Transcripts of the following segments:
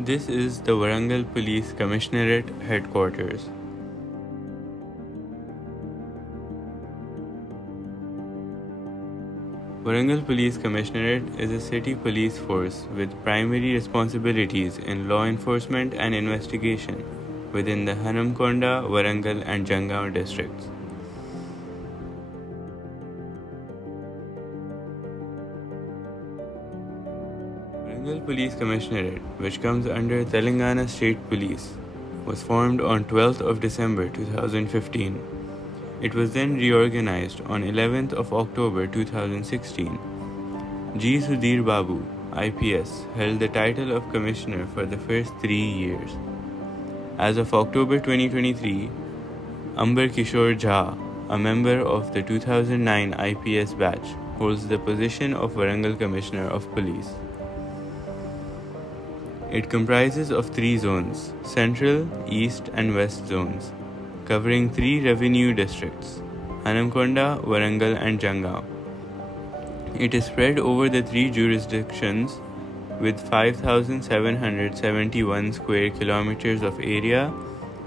This is the Warangal Police Commissionerate headquarters. Warangal Police Commissionerate is a city police force with primary responsibilities in law enforcement and investigation within the Hanamkonda, Warangal and Jangaon districts. Warangal Police Commissionerate, which comes under Telangana State Police, was formed on 12th of December 2015. It was then reorganized on 11th of October 2016. G. Sudhir Babu, IPS, held the title of Commissioner for the first 3 years. As of October 2023, Ambar Kishore Jha, a member of the 2009 IPS batch, holds the position of Warangal Commissioner of Police. It comprises of 3 zones, Central, East and West zones, covering 3 revenue districts, Hanamkonda, Warangal and Jangaon. It is spread over the 3 jurisdictions with 5,771 square kilometers of area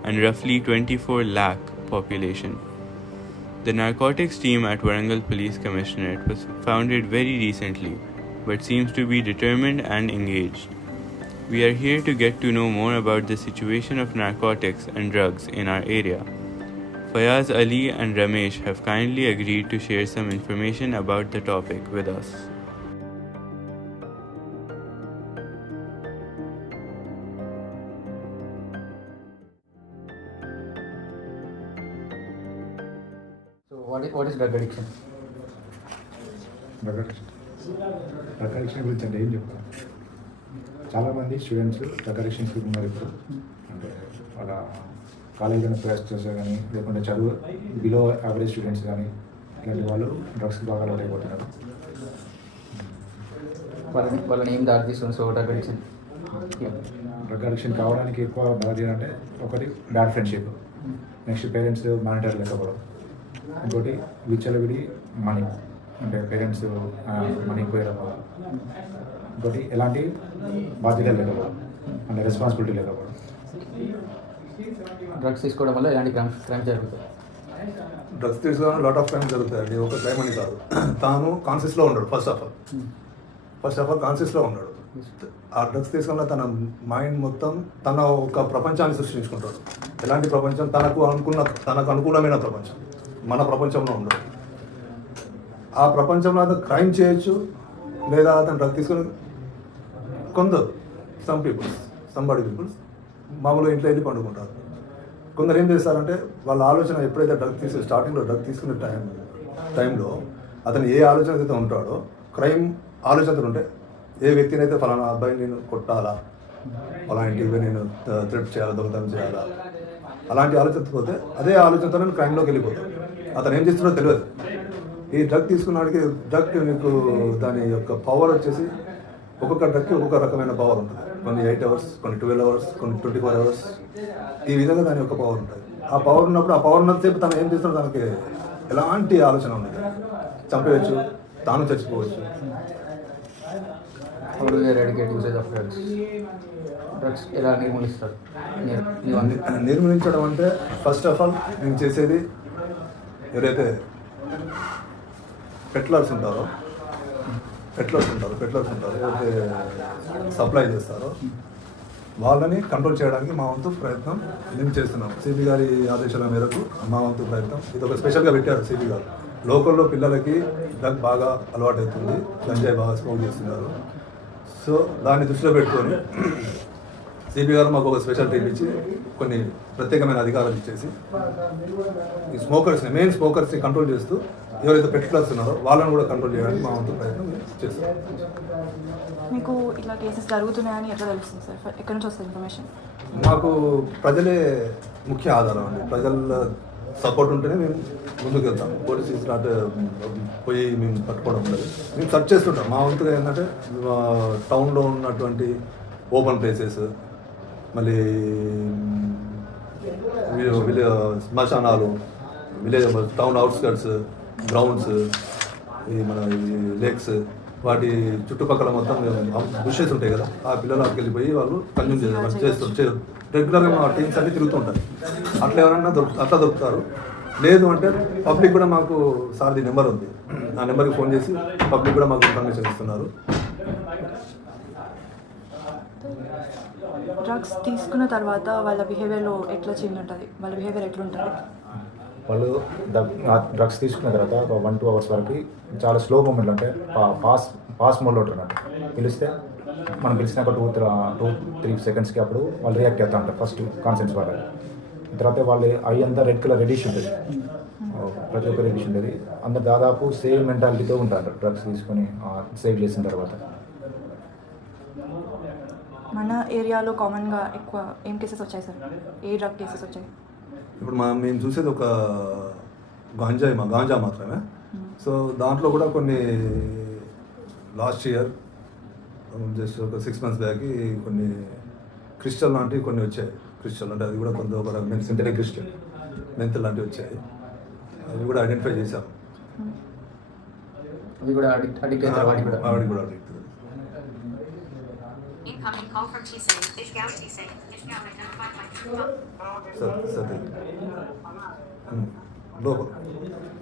and roughly 24 lakh population. The narcotics team at Warangal Police Commissionerate was founded very recently, but seems to be determined and engaged. We are here to get to know more about the situation of narcotics and drugs in our area. Fayaz Ali and Ramesh have kindly agreed to share some information about the topic with us. So what is drug addiction? Drug addiction గురించి అంటే ఏం చెప్తాను. చాలామంది students drug addictions ఉన్నారు ఇప్పుడు. అంటే వాళ్ళ college కానీ ప్రయాస్ చేసే కానీ లేకుంటే చదువు బిలో యావరేజ్ స్టూడెంట్స్ కానీ ఇలాంటి వాళ్ళు డ్రగ్స్కి బాగా అలవాటు అయిపోతున్నారు. వాళ్ళని ఏం దారి తీస్తుంది? సో డ్రగ్ అడిక్షన్ కావడానికి ఎక్కువ బాధ్యత అంటే ఒకటి bad friendship, next parents monitor లేకపోవడం, ఇంకోటి విచ్చలవిడి మనీ, అంటే పేరెంట్స్ మనీ పోయడం వల్ల, ఇంకోటి ఎలాంటి బాధ్యత లేకపోవడం అంటే రెస్పాన్సిబిలిటీ లేకపోవడం. డ్రగ్స్ తీసుకోవడం వల్ల ఎలాంటి క్రైమ్స్ జరుగుతాయి? డ్రగ్స్ తీసుకోవడం లాట్ ఆఫ్ క్రైమ్స్ జరుగుతాయండి. ఒక క్రైమ్ అని కాదు, తాను కాన్షియస్లో ఉన్నాడు. ఫస్ట్ ఆఫ్ ఆల్ కాన్షియస్లో ఉన్నాడు. ఆ డ్రగ్స్ తీసుకున్న తన మైండ్ మొత్తం తన ఒక ప్రపంచాన్ని సృష్టించుకుంటాడు. ఎలాంటి ప్రపంచం? తనకు అనుకూలమైన ప్రపంచం, మన ప్రపంచంలో ఉండదు. ఆ ప్రపంచంలో అతను క్రైమ్ చేయొచ్చు, లేదా అతను డ్రగ్ తీసుకొని కొందరు సంబడి పీపుల్స్ మామూలుగా ఇంట్లో వెళ్ళి పండుకుంటారు. కొందరు ఏం చేస్తారంటే వాళ్ళ ఆలోచన ఎప్పుడైతే స్టార్టింగ్లో డ్రగ్ తీసుకునే టైంలో అతను ఏ ఆలోచన అయితే ఉంటాడో, క్రైమ్ ఆలోచనలు ఉంటాయి. ఏ వ్యక్తిని అయితే ఫలానా అబ్బాయిని నేను కొట్టాలా, అలాంటివి నేను థ్రెట్ చేయాలా, దొంగతనం చేయాలా, అలాంటి ఆలోచనతో పోతే అదే ఆలోచనతో నేను క్రైమ్లోకి వెళ్ళిపోతాను. అతను ఏం చేస్తున్నాడో తెలియదు. ఈ డ్రగ్ తీసుకున్నాడికి డ్రగ్ మీకు దాని యొక్క పవర్ వచ్చేసి ఒక్కొక్క డ్రగ్కి ఒక్కొక్క రకమైన పవర్ ఉంటుంది. కొన్ని 8 అవర్స్, కొన్ని 12 అవర్స్, కొన్ని 24 అవర్స్, ఈ విధంగా దాని యొక్క పవర్ ఉంటుంది. ఆ పవర్ ఉన్నప్పుడు ఆ పవర్ ఉన్నంతసేపు తను ఏం చేస్తున్నాడు, తనకి ఎలాంటి ఆలోచన ఉండదు. చంపేయచ్చు, తాను చచ్చిపోవచ్చు. డ్రగ్స్ ఎలా నిర్మూలిస్తారు? నిర్మూలించడం అంటే ఫస్ట్ ఆఫ్ ఆల్ నేను చేసేది, ఎవరైతే పెట్లర్స్ ఉంటారో ఎవరైతే సప్లై చేస్తారో వాళ్ళని కంట్రోల్ చేయడానికి మా వంతు ప్రయత్నం మేము చేస్తున్నాం. సిబి గారి ఆదేశాల మేరకు మా వంతు ప్రయత్నం ఇది ఒక స్పెషల్గా పెట్టారు సిబి గారు. లోకల్లో పిల్లలకి డ్రగ్ బాగా అలవాటు అవుతుంది, గంజాయి బాగా స్మోక్ చేస్తున్నారు. సో దాన్ని దృష్టిలో పెట్టుకొని సిబి గారు మాకు ఒక స్పెషల్ టీం ఇచ్చి కొన్ని ప్రత్యేకమైన అధికారాలు ఇచ్చేసి ఈ మెయిన్ స్మోకర్స్ని కంట్రోల్ చేస్తూ ఎవరైతే పెట్లర్స్ ఉన్నారో వాళ్ళని కూడా కంట్రోల్ చేయడానికి మా వంతు ప్రయత్నం చేస్తాం. మీకు ఇట్లా కేసెస్ జరుగుతున్నాయని ఎట్లా తెలుస్తుంది సార్? ఎక్కడి నుంచి వస్తుంది ఇన్ఫర్మేషన్? మాకు ప్రజలే ముఖ్య ఆధారం అండి. ప్రజల సపోర్ట్ ఉంటేనే మేము ముందుకు వెళ్తాం. పోలీస్ నాట్ పోయి మేము పట్టుకోవడం ఉండదు. మేము సర్చ్ చేస్తుంటాం. మా వంతుగా ఏంటంటే టౌన్లో ఉన్నటువంటి ఓపెన్ ప్లేసెస్, మళ్ళీ శ్మశానాలు, విలేజ్ టౌన్ అవుట్స్కట్స్, గ్రౌండ్స్, ఈ మన లేక్స్, వాటి చుట్టుపక్కల మొత్తం బుషెస్ ఉంటాయి కదా, ఆ పిల్లలు అక్కడికి వెళ్ళిపోయి వాళ్ళు కన్జ్యూమ్ చేస్తారు. రెగ్యులర్గా మా టీమ్స్ అన్ని తిరుగుతుంటారు. అట్లా ఎవరన్నా అట్లా దొరుకుతారు. లేదు అంటే పబ్లిక్ కూడా మాకు సార్ది నెంబర్ ఉంది, ఆ నెంబర్కి ఫోన్ చేసి పబ్లిక్ కూడా మాకు ఇన్ఫర్మేషన్ ఇస్తున్నారు. డ్రగ్స్ తీసుకున్న తర్వాత వాళ్ళ బిహేవియర్లో ఎట్లా చేంజ్ ఉంటుంది, వాళ్ళ బిహేవియర్ ఎట్లుంటుంది? వాళ్ళు డ్రగ్స్ తీసుకున్న తర్వాత ఒక 1-2 అవర్స్ వరకు చాలా స్లో మూమెంట్లో, అంటే పాస్ మోడ్లో ఉంటున్నారు. పిలిస్తే మనం పిలిచిన ఒక 2-3 సెకండ్స్కి అప్పుడు వాళ్ళు రియాక్ట్ అవుతూ ఉంటారు. ఫస్ట్ కాన్సెన్స్ వాళ్ళకి, తర్వాత వాళ్ళు అవి అంతా రెడ్ కలర్ రెడిష్ ఉంటుంది, ప్రతి ఒక్క రెడిష్ ఉంటుంది. అందరు దాదాపు సేమ్ మెంటాలిటీతో ఉంటారు డ్రగ్స్ తీసుకొని సేవ్ చేసిన తర్వాత. మన ఏరియాలో కామన్గా ఎక్కువ ఏం కేసెస్ వచ్చాయి సార్? ఏ డ్రగ్ కేసెస్ వచ్చాయి? ఇప్పుడు మేము చూసేది ఒక గాంజా మాత్రమే. సో దాంట్లో కూడా కొన్ని లాస్ట్ ఇయర్ జస్ట్ ఒక 6 months బ్యాక్ కొన్ని క్రిస్టల్ లాంటివి కొన్ని వచ్చాయి. క్రిస్టల్ అంటే అది కూడా కొంత ఒక సింథటిక్ క్రిస్టల్ మెంతులు లాంటివి వచ్చాయి. అవి కూడా ఐడెంటిఫై చేశాం. అవి కూడా అడిక్ట్ ఆవిడ కూడా addict. Incoming call from T-Sync. Ishgao T-Sync. Ishgao identified by true సరే లోపల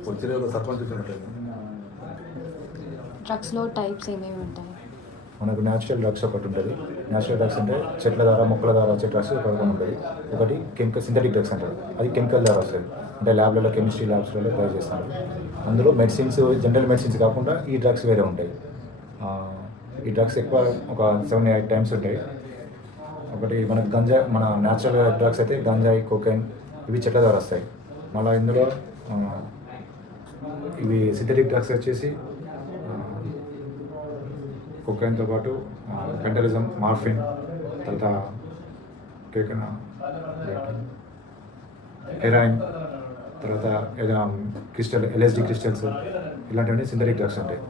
వచ్చిన సర్పంచ్ వచ్చినట్టు. డ్రగ్స్లో టైప్స్ ఏమేమి ఉంటాయి? మనకు న్యాచురల్ డ్రగ్స్ ఒకటి ఉంటుంది. న్యాచురల్ డ్రగ్స్ అంటే చెట్ల ద్వారా మొక్కల ద్వారా వచ్చే డ్రగ్స్ ఒకటి ఉంటుంది. ఒకటి సింథటిక్ డ్రగ్స్ అంటారు, అది కెమికల్ ద్వారా వస్తుంది. అంటే ల్యాబ్లలో కెమిస్ట్రీ ల్యాబ్స్లలో ట్రై చేస్తారు. అందులో మెడిసిన్స్, జనరల్ మెడిసిన్స్ కాకుండా ఈ డ్రగ్స్ వేరే ఉంటాయి. ఈ డ్రగ్స్ ఎక్కువ ఒక 7-8 టైమ్స్ ఉంటాయి. ఒకటి మనకు మన న్యాచురల్ డ్రగ్స్ అయితే గంజాయి, కోకైన్, ఇవి చెట్ల ద్వారా వస్తాయి. మళ్ళీ ఇందులో ఇవి సింథటిక్ డ్రగ్స్ వచ్చేసి కోకైన్తో పాటు పెంటలిజం, మార్ఫిన్, తర్వాత హెరాయిన్, తర్వాత క్రిస్టల్, LSD క్రిస్టల్స్, ఇలాంటివన్నీ సింథటిక్ డ్రగ్స్ ఉంటాయి.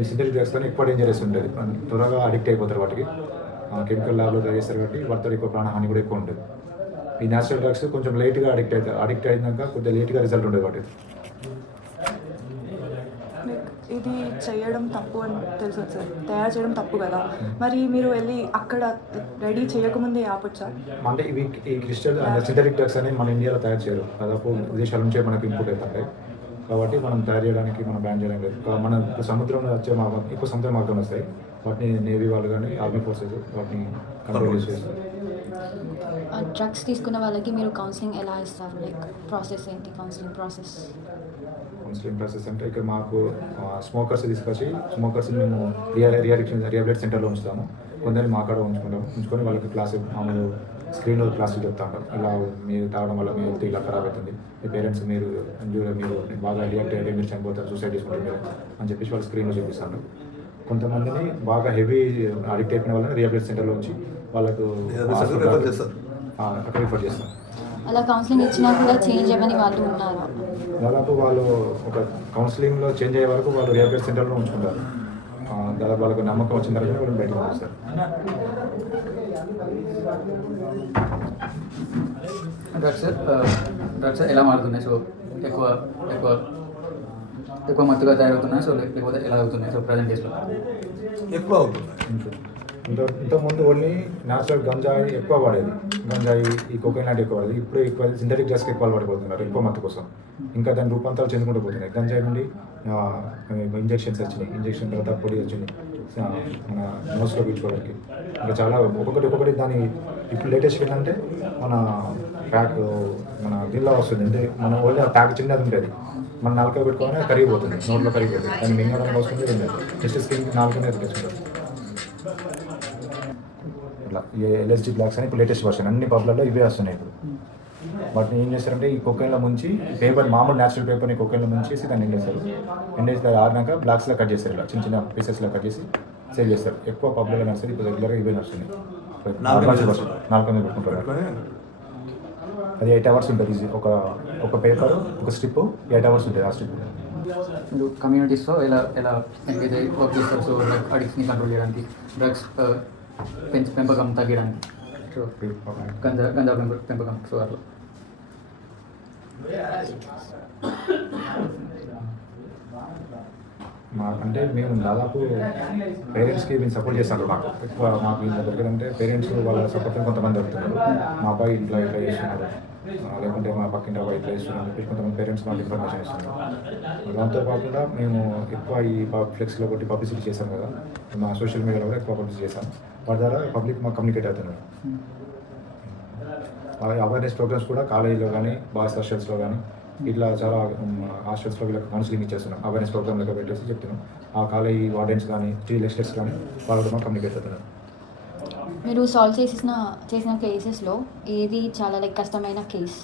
ఈ సింథటిక్ డ్రగ్స్తో ఎక్కువ డేంజరస్ ఉంటుంది, త్వరగా అడిక్ట్ అయిపోతారు వాటికి. కెమికల్ ల్యాబ్లో ట్రై చేస్తారు కాబట్టి వాటితో ఎక్కువ ప్రాణహాని కూడా ఎక్కువ ఉంటుంది. ఈ న్యాచురల్ డ్రగ్స్ కొంచెం లేట్గా అడిక్ట్ అయినాక కొద్దిగా లేట్గా రిజల్ట్ ఉండదు వాటి. ఇది చేయడం తప్పు అని తెలుసు సార్, తయారు చేయడం తప్పు కదా, మరి మీరు వెళ్ళి అక్కడ రెడీ చేయకముందే ఆపొచ్చా? అంటే ఈ క్రిస్టల్ సింథటిక్ డ్రగ్స్ అనేవి మన ఇండియాలో తయారు చేయరు, దాదాపు విదేశాల నుంచే మనకు ఇంపోర్ట్ అవుతుంటాయి. కాబట్టి మనం తయారు చేయడానికి, మనం బ్యాన్ చేయడానికి లేదు. మన సముద్రంలో వచ్చే ఎక్కువ సముద్ర మార్గంలో వస్తాయి. వాటిని నేవీ వాళ్ళు కానీ ఆర్మీ ఫోర్సెస్ వాటిని కంట్రోల్ చేస్తారు. డ్రగ్స్ తీసుకున్న వాళ్ళకి మీరు కౌన్సిలింగ్ ఎలా ఇస్తారు? లైక్ ప్రాసెస్ ఏంటి కౌన్సిలింగ్ ప్రాసెస్? కౌన్సిలింగ్ ప్రాసెస్ అంటే ఇక్కడ మాకు స్మోకర్స్ తీసుకొచ్చి స్మోకర్స్ని మేము రిహాబిలిటేషన్ సెంటర్లో ఉంచుతాము. కొందరిని మా కాడ ఉంచుకొని వాళ్ళకి క్లాస్ మామూలు స్క్రీన్లో క్లాసులు చెప్తా ఉంటాం. ఇలా మీరు తాగడం వల్ల మీ హెల్త్ ఇలా ఖరాబ్ అవుతుంది, మీ పేరెంట్స్ మీరు బాగా రియాక్ట్ అయితే మీరు చనిపోతారు, సూసైడ్ చేసుకుంటారు అని చెప్పేసి వాళ్ళు స్క్రీన్లో చూపిస్తాను. కొంతమందిని బాగా హెవీ అడిక్ట్ అయిపోయిన వాళ్ళని రిహాబిలిటేషన్ సెంటర్లో ఉంచి వాళ్ళకు అక్కడ రిఫర్ చేస్తాం. అలా కౌన్సిలింగ్ ఇచ్చినా కూడా చేంజ్ అవ్వని వాళ్ళు ఉన్నారు. దాదాపు వాళ్ళు ఒక కౌన్సిలింగ్లో చేంజ్ అయ్యే వరకు వాళ్ళు రిహాబిలిటేషన్ సెంటర్లో ఉంచుకుంటారు. దాదాపు వాళ్ళకు నమ్మకం వచ్చిన తర్వాత వాళ్ళు బయటకు వస్తారు. డ్రగ్స్ ఎలా మారుతున్నాయి? సో ఎక్కువ మత్తుగా తయారవుతున్నాయి. సో లేకపోతే ఎలా అవుతున్నాయి? సో ప్రజెంట్ డేస్లో ఎక్కువ అవుతున్నాయి. ఇంతకుముందు ఓన్లీ న్యాచురల్ గంజాయి ఎక్కువ వాడేది, గంజాయి, ఈ కోకైన్ లాంటి ఎక్కువ వాడేది. ఇప్పుడు ఎక్కువ సింథటిక్ డ్రగ్స్కి ఎక్కువ పడిపోతున్నారు ఎక్కువ మత్తు కోసం. ఇంకా దాని రూపాంతరాలు చెందుకుంటూ పోతున్నాయి. గంజాయి నుండి ఇంజెక్షన్స్ వచ్చినాయి, ఇంజెక్షన్ తర్వాత పొడి వచ్చింది మన నోస్లో పీల్చుకోవడానికి. ఇంకా చాలా ఒక్కొక్కటి దాని ఇప్పుడు లేటెస్ట్ ఏంటంటే మన ప్యాక్ మన దీనిలో వస్తుంది. అంటే మన ఓన్లీ ఆ ప్యాక్ చిన్నది ఉంటుంది, మన నాలుక పెట్టుకోగానే కరిగిపోతుంది, నోట్లో కరిగిపోతుంది. దాన్ని మింగడానికి వస్తుంది జస్ట్ స్కిన్ నాలుకనే తెచ్చుకుంటారు. ఇట్లా LSD బ్లాక్స్ అని ఇప్పుడు లేటెస్ట్ వర్షన్ అన్ని పబ్లలో ఇవే వస్తున్నాయి. ఇప్పుడు వాటిని ఏం చేస్తారంటే ఈ కొకైన్లో ముంచి పేపర్, మామూలు న్యాచురల్ పేపర్ని కొకైన్లో ముంచేసి దాన్ని ఎండేస్తారు. దాన్ని ఆరినాక బ్లాక్స్లో కట్ చేస్తారు, ఇలా చిన్న చిన్న పీసెస్లో కట్ చేసి సేల్ చేస్తారు. ఎక్కువ పబ్లలో నడుస్తుంది, ఇప్పుడు రెగ్యులర్గా ఇవే నడుస్తున్నాయి. 400 పెట్టుకుంటారు. అది 8 hours ఉంటుంది. ఒక పేపర్, ఒక స్ట్రిప్ 8 hours ఉంటుంది. ఆ స్ట్రిప్ మీరు కమ్యూనిటీస్లో ఎలా ఎంగేజ్ అయ్యి వర్క్ చేస్తారు? సో అడిక్ట్స్ని కంట్రోల్ చేయడానికి, డ్రగ్స్ పెంపకం తగ్గడానికి, సో గంజా పెంపకం, సో అట్లా. అంటే మేము దాదాపు పేరెంట్స్కి మేము సపోర్ట్ చేస్తాను. మాకు ఎక్కువ మాకు ఇంత దొరికిందంటే పేరెంట్స్ వాళ్ళ సపోర్ట్ కొంతమంది దొరుకుతున్నారు. మా అబ్బాయి ఇట్లా చేస్తున్నారు, లేకుంటే మా పక్కింటి అబ్బాయి ఇట్లా చేస్తున్నారు చెప్పి కొంతమంది పేరెంట్స్ మాకు ఇన్ఫర్మేషన్ ఇస్తున్నారు. దాంతో కాకుండా మేము ఎక్కువ ఈ ఫ్లెక్స్లో ఒకటి పబ్లిసిటీ చేశాం కదా, మా సోషల్ మీడియాలో కూడా ఎక్కువ పబ్లిసిటీ చేశాం. వాటి ద్వారా పబ్లిక్ మాకు కమ్యూనికేట్ అవుతున్నారు. అవేర్నెస్ ప్రోగ్రామ్స్ కూడా కాలేజీలో కానీ బాయ్స్ హాస్టల్స్లో కానీ ఇట్లా చాలా హాస్టల్స్లో వీళ్ళకి కౌన్సిలింగ్ ఇచ్చేస్తున్నాం. అవేర్నెస్ ప్రోగ్రామ్ లెక్క పెట్టేసి చెప్తున్నాం. ఆ కాలేజీ వార్డెన్స్ కానీ టీ లెక్చరర్స్ కానీ వాళ్ళు కూడా కమ్యూనికేట్ అవుతున్నారు. మీరు సాల్వ్ చేసిన కేసెస్లో ఏది చాలా కష్టమైన కేస్?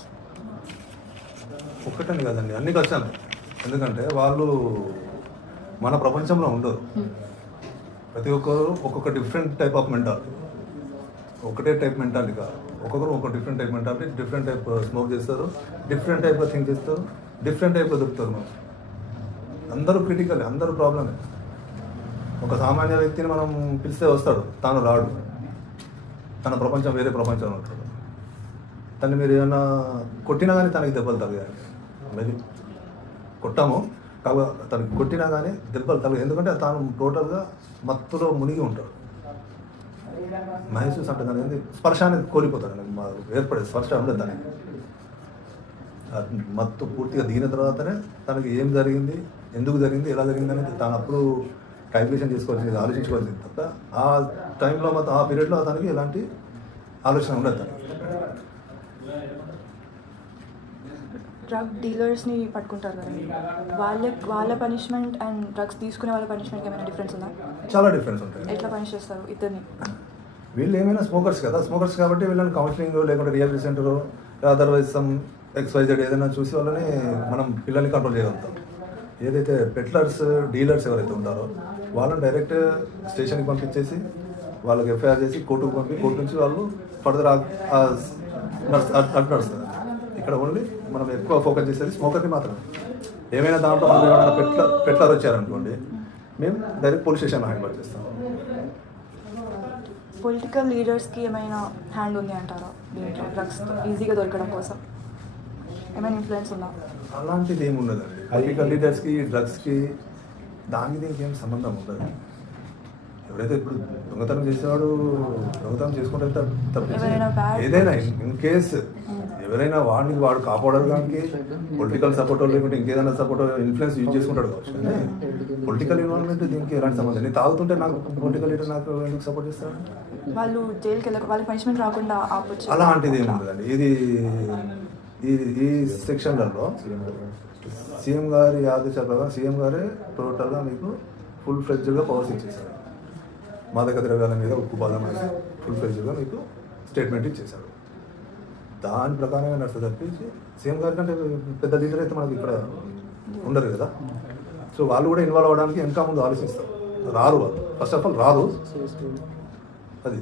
ఒక్కటని కదండి, అన్ని కష్టాలు. ఎందుకంటే వాళ్ళు మన ప్రపంచంలో ఉండరు. ప్రతి ఒక్కరు ఒక్కొక్క డిఫరెంట్ టైప్ ఆఫ్ మెంటాలిటీ, ఒకటే టైప్ మెంటాలిటీ కాదు. ఒక్కొక్కరు ఒక different type mentality, different type smoke చేస్తారు, డిఫరెంట్ టైప్ థింక్ చేస్తారు, డిఫరెంట్ టైప్లో దొరుకుతారు. మనం అందరూ క్రిటికల్, అందరూ ప్రాబ్లమే. ఒక సామాన్య వ్యక్తిని మనం పిలిస్తే వస్తాడు, తాను రాడు. తన ప్రపంచం వేరే ప్రపంచంలో ఉంటాడు. తను మీరు ఏమైనా కొట్టినా కానీ తనకి దెబ్బలు తగ్గాయి. మరి కొట్టాము కాబట్టి తనకి కొట్టినా కానీ దెబ్బలు తగ్గాయి. ఎందుకంటే తాను టోటల్గా మత్తులో మునిగి ఉంటాడు. మహేష్ అంటే దాని స్పర్శ అనేది కోల్పోతాడు. ఏర్పడే స్పర్శ ఉండదు దానికి. మత్తు పూర్తిగా దిగిన తర్వాతనే తనకి ఏం జరిగింది, ఎందుకు జరిగింది, ఎలా జరిగింది అనేది తాను అప్పుడు క్యాల్కులేషన్ చేసుకోవాల్సింది, ఆలోచించుకోవాల్సింది తప్ప ఆ టైంలో మొత్తం ఆ పీరియడ్లో తనకి ఎలాంటి ఆలోచన ఉండదు. తనకి డ్రగ్ డీలర్స్ని పట్టుకుంటారు కదా, వాళ్ళ పనిష్మెంట్ అండ్ డ్రగ్స్ తీసుకునే వాళ్ళ పనిష్మెంట్కి ఏమైనా డిఫరెన్స్ ఉందా? చాలా డిఫరెన్స్ ఉంటాయి. ఎట్లా పనిష్ చేస్తారు ఇద్దరిని? వీళ్ళు ఏమైనా స్మోకర్స్ కదా, స్మోకర్స్ కాబట్టి వీళ్ళని కౌన్సిలింగ్ లేకుంటే real centre otherwise some XYZ ఏదైనా చూసి వాళ్ళని మనం పిల్లల్ని కంట్రోల్ చేయగలుగుతాం. ఏదైతే పెట్లర్స్ డీలర్స్ ఎవరైతే ఉంటారో వాళ్ళని డైరెక్ట్ స్టేషన్కి పంపించేసి వాళ్ళకి FIR చేసి కోర్టుకు పంపి కోర్టు నుంచి వాళ్ళు ఫర్దర్ నడుస్తుంది. ఇక్కడ ఓన్లీ మనం ఎక్కువ ఫోకస్ చేసేది స్మోకర్కి మాత్రమే. ఏమైనా దాంట్లో మనం ఏమైనా పెట్లర్ వచ్చారనుకోండి, మేము డైరెక్ట్ పోలీస్ స్టేషన్ హ్యాండ్ చేస్తాం. పొలిటికల్ లీడర్స్కి ఏమైనా హ్యాండ్ ఉంది అంటారా దీంట్లో? డ్రగ్స్ ఈజీగా దొరకడం కోసం ఏమైనా ఇన్ఫ్లుయెన్స్ ఉందా? అలాంటిది ఏమి ఉండదండి. పొలిటికల్ లీడర్స్కి డ్రగ్స్కి దానికి దీనికి ఏం సంబంధం ఉండదు. ఎవరైతే ఇప్పుడు దొంగతనం చేసేవాడు దొంగతనం చేసుకుంటే తప్పించి ఏదైనా ఇన్ కేస్ ఎవరైనా వాడు కాపాడడానికి పొలిటికల్ సపోర్ట్ లేకుంటే ఇంకేదైనా సపోర్ట్ ఇన్ఫ్లుయెన్స్ యూజ్ చేసుకుంటాడు కావచ్చు. కానీ పొలిటికల్ ఇన్వాల్వ్మెంట్ దీనికి ఎలాంటి సంబంధం? నేను తాగుతుంటే నాకు పొలిటికల్ లీడర్ నాకు ఎందుకు సపోర్ట్ చేస్తాడు? వాళ్ళు జైలుకి వెళ్ళక వాళ్ళకి పనిష్మెంట్ రాకుండా ఆపొచ్చు. అలాంటిది ఏమి ఉండదండి. ఇది ఈ సెక్షన్లలో సీఎం గారి ఆదేశాల ప్రకారం సీఎం గారే టోటల్గా మీకు ఫుల్ ఫ్లెడ్జ్డ్గా పవర్స్ ఇచ్చేశారు. మాదక ద్రవ్యాల మీద ఉక్కుపాదం ఫుల్ ఫ్లెడ్జ్డ్గా మీకు స్టేట్మెంట్ ఇచ్చేశారు. దాని ప్రకారంగా నడుస్తుంది తప్పించి సీఎం గారి కంటే పెద్ద లీడర్ అయితే మనకి ఇక్కడ ఉండరు కదా. సో వాళ్ళు కూడా ఇన్వాల్వ్ అవ్వడానికి ఇంకా ముందు ఆలోచిస్తారు. రారు వాళ్ళు, ఫస్ట్ ఆఫ్ ఆల్ రారు. అది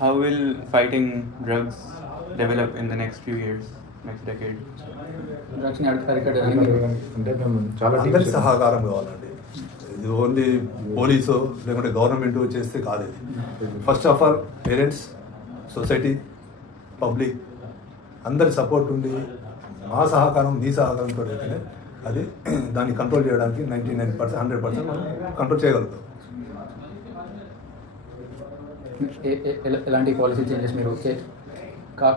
How will fighting drugs develop in the next few years, next decade? డ్రగ్స్ని అరికట్టడానికి మీరు అంటే మేము చాలా అందరి సహకారం కావాలండి. ఇది ఓన్లీ పోలీసు లేకుంటే గవర్నమెంట్ చేస్తే కాలేదు. First of all parents, society, public అందరి సపోర్ట్ ఉండి మా సహకారం మీ సహకారంతో అయితేనే అది దాన్ని కంట్రోల్ చేయడానికి 99% 100% మనం కంట్రోల్ చేయగలుగుతాం. ఎలాంటి పాలసీ చేంజెస్ మీరు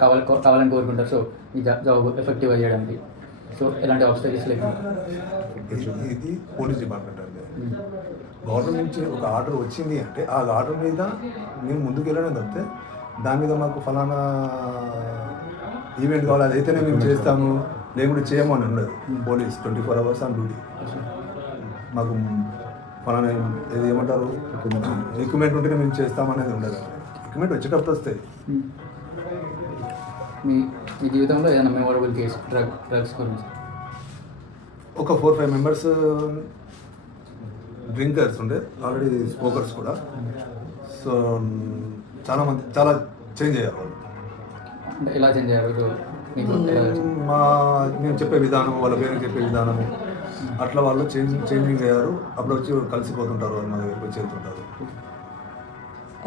కావాలని కోరుకుంటారు? సో ఈ జాబ్ ఎఫెక్టివ్గా చేయడానికి సో ఎలాంటి ఆబ్స్టకిల్స్ లేకుండా ఇది పోలీస్ డిపార్ట్మెంట్ అండి. గవర్నమెంట్ నుంచి ఒక ఆర్డర్ వచ్చింది అంటే ఆ ఆర్డర్ మీద మేము ముందుకు వెళ్ళడం తప్పితే దాని మీద మాకు ఫలానా ఈవెంట్ కావాలి అదైతేనే మేము చేస్తాము లేకుంటే చేయము అని ఉండదు. Police 24 hours on duty. మాకు ఫలానా ఏది ఏమంటారు రిక్రూట్మెంట్ ఉంటేనే మేము చేస్తామనేది ఉండదు. రిక్రూట్మెంట్ వచ్చేటప్పుడు వస్తాయి. మీ జీవితంలో ఏదైనా మెమొరబుల్ కేసు డ్రగ్స్ గురించి? ఒక 4-5 మెంబర్స్ డ్రింకర్స్ ఉండే, ఆల్రెడీ స్మోకర్స్ కూడా. సో చాలా చేంజ్ అయ్యారు వాళ్ళు. అంటే ఎలా చేంజ్ అయ్యారు? మేము చెప్పే విధానం, వాళ్ళ పేరు చెప్పే విధానము అట్లా వాళ్ళు చేంజింగ్ అయ్యారు. అప్పుడు వచ్చి కలిసిపోతుంటారు, వాళ్ళు మా దగ్గరికి వచ్చి వెళ్తుంటారు.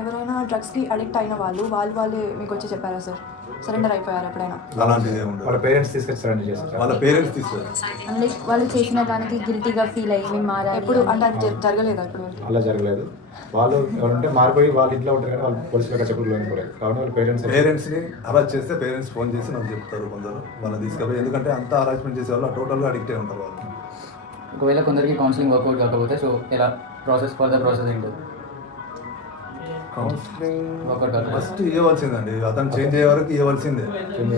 ఎవరైనా డ్రగ్స్కి అడిక్ట్ అయిన వాళ్ళే మీకు వచ్చి చెప్పారా సార్? సరెండర్ అయిపోయారు ఎప్పుడైనా? అలాంటిది వాళ్ళ ఏముండదు. పేరెంట్స్ తీసుకొచ్చి సరెండర్ చేస్తారు. వాళ్ళ పేరెంట్స్ తీస్తారు. లైక్ వాళ్ళు చేసిన దానికి గిల్టీగా ఫీల్ అయ్యి మేము మారాలి ఎప్పుడు అంటే అది జరగలేదా ఇప్పుడు వరకు? అలా జరగలేదు. వాళ్ళు ఎవరంటే మారిపోయి వాళ్ళ ఇంట్లో ఉంటారు కానీ వాళ్ళు పోలీసులకు చెప్పడం లోనిపోలేదు. కాబట్టి వాళ్ళ పేరెంట్స్ని అరెస్ట్ చేస్తే పేరెంట్స్ ఫోన్ చేసి నాకు చెప్తారు కొందరు, వాళ్ళని తీసుకుపోయి. ఎందుకంటే అంతా అరెస్ట్మెంట్ చేసే వాళ్ళు టోటల్గా అడిక్ట్ అయి ఉంటారు వాళ్ళు. ఒకవేళ కొందరికి కౌన్సిలింగ్ వర్కౌట్ కాకపోతే సో ఎలా ఫర్దర్ ప్రాసెస్ ఏంటి? కౌన్సిలింగ్ ఫస్ట్ ఇవ్వాల్సిందండి. అతను చేంజ్ అయ్యే వరకు ఇవ్వాల్సిందే.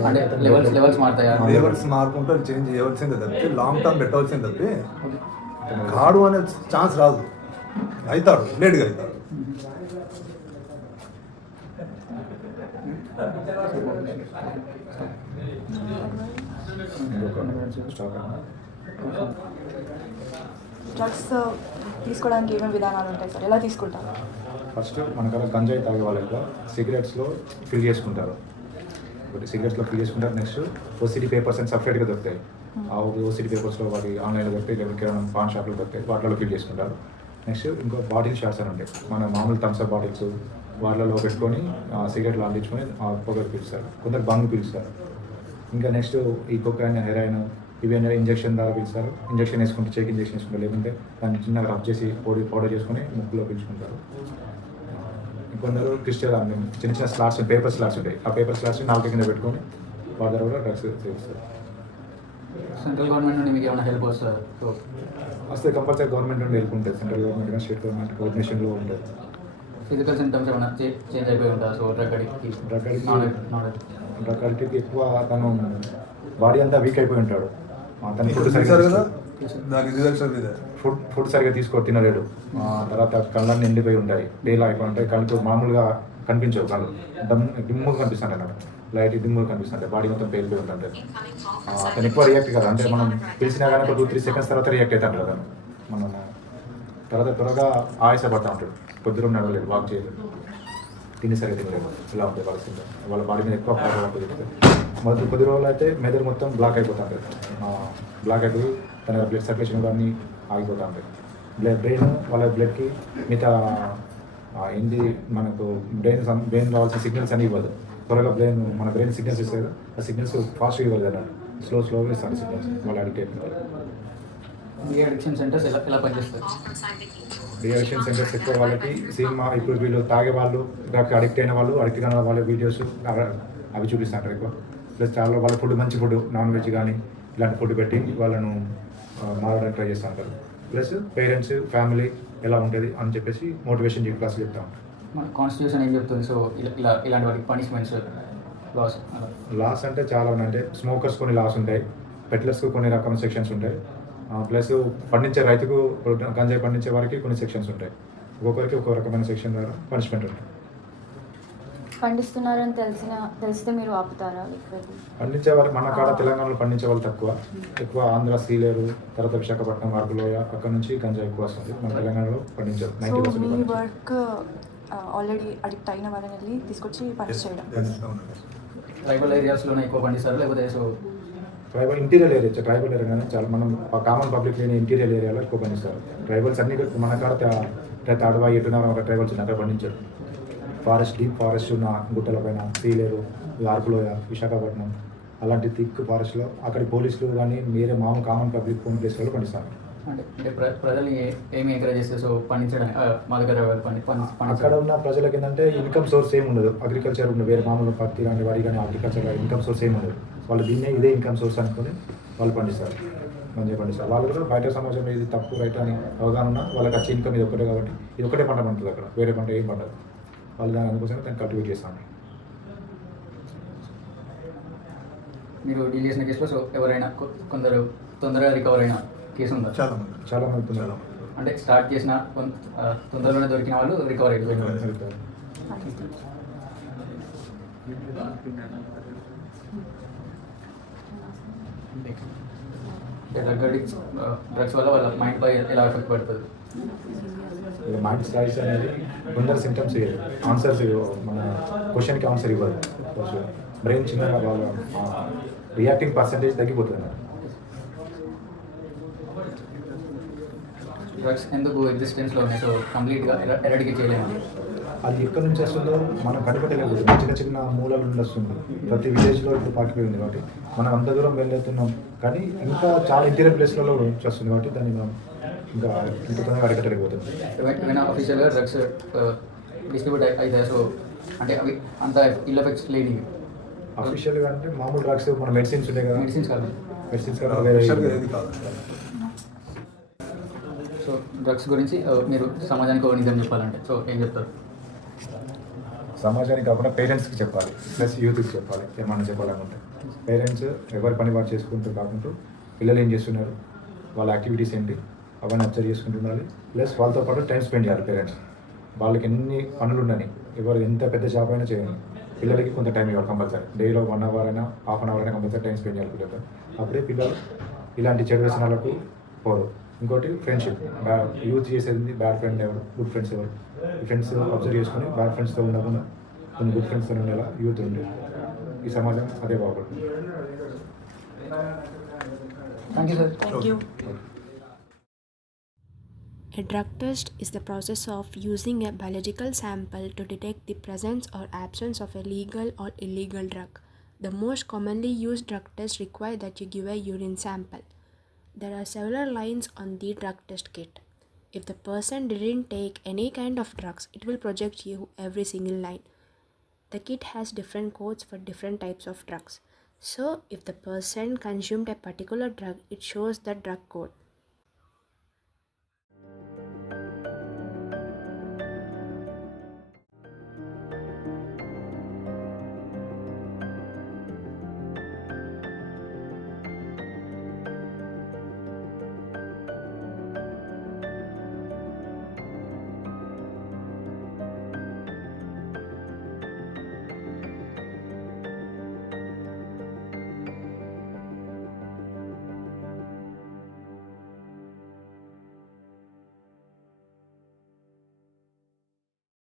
అంటే లెవెల్స్ మారుతాయా? లెవెల్స్ మార్కుంటే చేంజ్ చేయవలసిందే తప్పి లాంగ్ టర్మ్ పెట్టవలసింది తప్పి కాడు అనే ఛాన్స్ రాదు. అవుతాడు, లేట్గా అవుతాడు. డ్రగ్స్ తీసుకోవడానికి ఏమేమి విధానాలు ఉంటాయి సార్? ఎలా తీసుకుంటారు? ఫస్ట్ మనకలా గంజాయి తాగే వాళ్ళకి సిగరెట్స్లో ఫిల్ చేసుకుంటారు. ఒకటి సిగరెట్స్లో ఫిల్ చేసుకుంటారు. నెక్స్ట్ ఓసిడి పేపర్స్ అని సపరేట్గా దొరుకుతాయి. ఆ ఓసిడి పేపర్స్లో వాటి ఆన్లైన్లో దొరుకుతాయి, లేదా కిరాణం పాన్ షాప్లో దొరుకుతాయి, వాటిలో ఫిల్ చేసుకుంటారు. నెక్స్ట్ ఇంకో బాటిల్ షాట్స్ అని ఉంటాయి. మన మామూలు థమ్స్అప్ బాటిల్స్ వాటిలో పెట్టుకొని సిగరెట్లు అందించుకొని పొగలు పీలుస్తారు. కొందరు బంగ్ పీలుస్తారు. ఇంకా నెక్స్ట్ ఈ కొకైన్, హెరాయిన్ ఇవన్నీ ఇంజక్షన్ ద్వారా పీలుస్తారు. ఇంజక్షన్ వేసుకుంటే చెక్ ఇంజక్షన్ వేసుకుంటారు, లేకుంటే దాన్ని చిన్నగా రబ్ చేసి పౌడర్ చేసుకొని ముక్కులో పీల్చుకుంటారు. కొందరు క్రిస్టల్ చిన్న చిన్న స్లాట్స్ పేపర్ స్లాట్స్ ఉంటాయి. ఆ పేపర్ స్లాట్స్ నాలుగు కింద పెట్టుకొని వాళ్ళ ద్వారా కూడా డ్రగ్స్ చేస్తారు. సెంట్రల్ గవర్నమెంట్ నుండి మీకు ఏమైనా హెల్ప్ వస్తుందా? సో వస్తే కంపల్సరీ గవర్నమెంట్ నుండి హెల్ప్ ఉంటుంది. సెంట్రల్ గవర్నమెంట్ కానీ స్టేట్ గవర్నమెంట్ కోఆర్డినేషన్లో ఉంటుంది. ఫిజికల్ సింటమ్స్ ఏమైనా చేంజ్ అయిపోయి ఉంటా? సో డ్రగ్ అడిక్ట్కి ఎక్కువ తను బాడీ అంతా వీక్ అయిపోయి ఉంటాడు. తను ఫుడ్ సరిగ్గా తినలేడు. తర్వాత కళ్ళన్నీ ఎండిపోయి ఉంటాయి, డేలా అయిపోయి ఉంటాయి. కళ్ళు మామూలుగా కనిపించవు, కళ్ళు డిమ్ముగా కనిపిస్తుంటాయి అన్నమాట. లైట్ డిమ్ముగా కనిపిస్తుంటాయి, బాడీ మొత్తం పేలిపోయి ఉంటుంటాయి. అతను ఎక్కువ రియాక్ట్ కదా, అంటే మనం పిలిచినా కానీ ఒక 2-3 seconds తర్వాత రియాక్ట్ అవుతాడు కదా. మనం తర్వాత త్వరగా ఆయాసపడతా ఉంటాడు, పొద్దున నడవలేదు, వాక్ చేయలేదు, తిని సరిగ్గా తినలేదు. ఇలా ఉంటుంది పరిస్థితి. వాళ్ళ బాడీ మీద ఎక్కువ ప్రభావం చూపిస్తుంది. మొదటి కొద్ది రోజులు అయితే మెదడు మొత్తం బ్లాక్ అయిపోతుంది. బ్లాక్ అయిపోయి తన బ్లడ్ సర్క్యులేషన్ అన్నీ ఆగిపోతూ ఉంటాయి. బ్రెయిన్ వాళ్ళ బ్లడ్కి మిగతా ఏంటి మనకు బ్రెయిన్ రావాల్సిన సిగ్నల్స్ అన్నీ ఇవ్వదు. త్వరగా మన బ్రెయిన్ సిగ్నల్స్ ఇస్తుంది కదా, ఆ సిగ్నల్స్ ఫాస్ట్గా ఇవ్వదు అన్నట్టు. స్లోగా ఇస్తారు సిగ్నల్స్. వాళ్ళు అడిక్ట్ అయిపోతారు. అడిక్షన్ సెంటర్స్ ఎలా పనిచేస్తారు? రియాక్షన్ సెంటర్స్ ఎక్కువ వాళ్ళకి సినిమా ఇప్పుడు వీళ్ళు తాగే వాళ్ళు, అడిక్ట్ అయిన వాళ్ళు, అడిక్ట్ అయిన వాళ్ళ వీడియోస్ అవి చూపిస్తుంటారు ఎక్కువ. ప్లస్ చాలా వాళ్ళ ఫుడ్, మంచి ఫుడ్, నాన్ వెజ్ కానీ ఇలాంటి ఫుడ్ పెట్టి వాళ్ళను మారడానికి ట్రై చేస్తూ ఉంటారు. ప్లస్ పేరెంట్స్, ఫ్యామిలీ ఎలా ఉంటుంది అని చెప్పేసి మోటివేషన్ క్లాసులు చెప్తా ఉంటారు. మన కాన్స్టిట్యూషన్ ఏం చెప్తుంది? సో ఇలాంటి వాటికి పనిష్మెంట్స్, లాస్ అంటే చాలా ఉన్నాయి. అంటే స్మోకర్స్ కొన్ని లాస్ ఉంటాయి, పెట్లర్స్కు కొన్ని రకమైన సెక్షన్స్ ఉంటాయి. ప్లస్ పండించే రైతుకు, గంజాయి పండించే వారికి కొన్ని సెక్షన్స్ ఉంటాయి. ఒక్కొక్కరికి ఒక్కొక్క రకమైన సెక్షన్ ద్వారా పనిష్మెంట్ ఉంటుంది. పండిస్తున్నారని తెలిస్తే మీరు ఆపుతారా? పండించే వాళ్ళు మన కాడ తెలంగాణలో పండించే వాళ్ళు ఎక్కువ ఆంధ్ర, సీలేరు, తర్వాత విశాఖపట్నం, మార్పులోయ అక్కడ నుంచి గంజాయి ఎక్కువ వస్తుంది. మన తెలంగాణలో పండించారు. 90% మీ వర్క్ ఆల్రెడీ అడిక్ట్ అయిన వాళ్ళని వెళ్ళి తీసుకొచ్చి పనిష్ చేయడం. ట్రైబల్ ఏరియాస్లోనే ఎక్కువ పండిస్తారు, లేకపోతే so tribal interior area, tribal area కానీ చాలా మనం కామన్ పబ్లిక్ లేని ఇంటీరియర్ ఏరియాలో ఎక్కువ పండిస్తారు. ట్రైబల్స్ అన్ని మన కాడ తాడువా, ఎటున్నారు ఒక ట్రైబల్స్ అక్కడ పండించారు. ఫారెస్ట్, డీప్ ఫారెస్ట్ ఉన్న గుట్టల పైన, సీలేరు, ఆర్పులోయ, విశాఖపట్నం అలాంటి థిక్ ఫారెస్ట్లో అక్కడి పోలీసులు కానీ వేరే మామూలు కామన్ పబ్లిక్ ఓన్ ప్లేస్లో పండిస్తారు. అంటే ప్రజల్ని ఏమి ఎంకరేజ్ చేస్తే సో పండించడానికి మా దగ్గర అక్కడ ఉన్న ప్రజలకి ఏంటంటే ఇన్కమ్ సోర్స్ ఏమి ఉండదు. అగ్రికల్చర్ ఉండదు, వేరే మామూలు పత్తి కానీ వరి కానీ అగ్రికల్చర్ ఇన్కమ్ సోర్స్ ఏమి ఉండదు. వాళ్ళు దీన్నే ఇదే ఇన్కమ్ సోర్స్ అనుకుని వాళ్ళు పండిస్తారు, మంచిగా పండిస్తారు. వాళ్ళు కూడా బయట సమాజం ఇది తప్పు రైట్ అని అవగాహన ఉన్నా వాళ్ళకి వచ్చే ఇన్కమ్ ఇది ఒకటే కాబట్టి ఇది ఒకటే పంట పండుతుంది. అక్కడ వేరే పంట ఏం పండదు. వాళ్ళు దాని అందుకోసమే దాన్ని కల్టివేట్ చేస్తాను. మీరు డీల్ చేసిన కేసులో సో ఎవరైనా కొందరు తొందరగా రికవర్ అయిన కేసు ఉందా? చాలా మంది అంటే స్టార్ట్ చేసిన తొందరలోనే దొరికిన వాళ్ళు రికవర్ అయిపోయినారు. డ్రగ్స్ వల్ల వాళ్ళ మైండ్ పై ఎలా ఎఫెక్ట్ పడుతుంది? మైండ్ స్ట్రైక్స్ అనేది కొందరు సిమ్టమ్స్ ఆన్సర్స్ మన క్వశ్చన్కి ఆన్సర్ ఇవ్వదు. బ్రెయిన్ చిన్నగా వాళ్ళ రియాక్టింగ్ పర్సంటేజ్ తగ్గిపోతుంది. డ్రగ్స్ ఎందుకు ఎగ్జిస్టెన్స్లో ఉన్నాయి? సో కంప్లీట్గా ఎరాడికేట్ చేయలేము. అది ఎక్కడి నుంచి వస్తుందో మనం కనిపెట్టలేకపోతున్నాం. చిన్న చిన్న మూలల నుండి వస్తుంది. ప్రతి విలేజ్లో ఇప్పుడు పాకిపోయింది కాబట్టి మనం అంత దూరం వెళ్ళేస్తున్నాం. కానీ ఇంకా చాలా ఇంటీరియర్ ప్లేస్లలో నుంచి వస్తుంది కాబట్టి దాన్ని మనం ఇంకా ఇంత తొందరగా అరికట్టలేకపోతున్నాం. ఏమైనా ఆఫీషియల్గా డ్రగ్స్ డిస్ట్రిబ్యూట్ అవుతాయి. సో అంటే అవి అంత ఇల్ ఎఫెక్ట్స్ లేనివి అఫీషియల్గా అంటే మామూలు డ్రగ్స్ మన మెడిసిన్స్ ఉంటాయి కదా, మెడిసిన్స్ కాదు. మెడిసిన్స్ కదా వేరే అఫీషియల్గా ఏది కాదు. సో డ్రగ్స్ గురించి మీరు సమాజానికి ఒక నిజం చెప్పాలంటే సో ఏం చెప్తారు? సమాజానికి కాకుండా పేరెంట్స్కి చెప్పాలి, ప్లస్ యూత్కి చెప్పాలి. ఏమన్నా చెప్పాలనుకుంటే పేరెంట్స్ ఎవరి పని వారు చేసుకుంటూ కాకుండా పిల్లలు ఏం చేస్తున్నారు, వాళ్ళ యాక్టివిటీస్ ఏంటి అవన్నీ అబ్జర్వ్ చేసుకుంటూ ఉండాలి. ప్లస్ వాళ్ళతో పాటు టైం స్పెండ్ చేయాలి. పేరెంట్స్ వాళ్ళకి ఎన్ని పనులు ఉండని, ఎవరు ఎంత పెద్ద జాబ్ అయినా చేయండి, పిల్లలకి కొంత టైం ఇవ్వాలి కంపల్సరీ. డేలో 1 అవర్ అయినా హాఫ్ అన్ అవర్ అయినా కంపల్సరీ టైం స్పెండ్ చేయాలి పిల్లలతో. అప్పుడే పిల్లలు ఇలాంటి చెడు వ్యసనాలకు పోరు. ఇంకోటి ఫ్రెండ్షిప్, యూత్ చేసేది బ్యాడ్ ఫ్రెండ్ ఎవరు, గుడ్ ఫ్రెండ్స్ ఎవరు, ఈ ఫ్రెండ్స్ అబ్జర్వ్ చేసుకొని బ్యాడ్ ఫ్రెండ్స్తో ఉండకుండా కొన్ని గుడ్ ఫ్రెండ్స్తో ఉండేలా యూత్ ఉండే ఈ సమాజం అదే బాగుపడుతుంది. Thank you sir. Thank you. A drug test is the process of using a biological sample to detect the presence or absence of a legal or illegal drug. The most commonly used drug tests require that you give a urine sample. There are several lines on the drug test kit. If the person didn't take any kind of drugs, it will project you every single line. The kit has different codes for different types of drugs. So, if the person consumed a particular drug, it shows the drug code.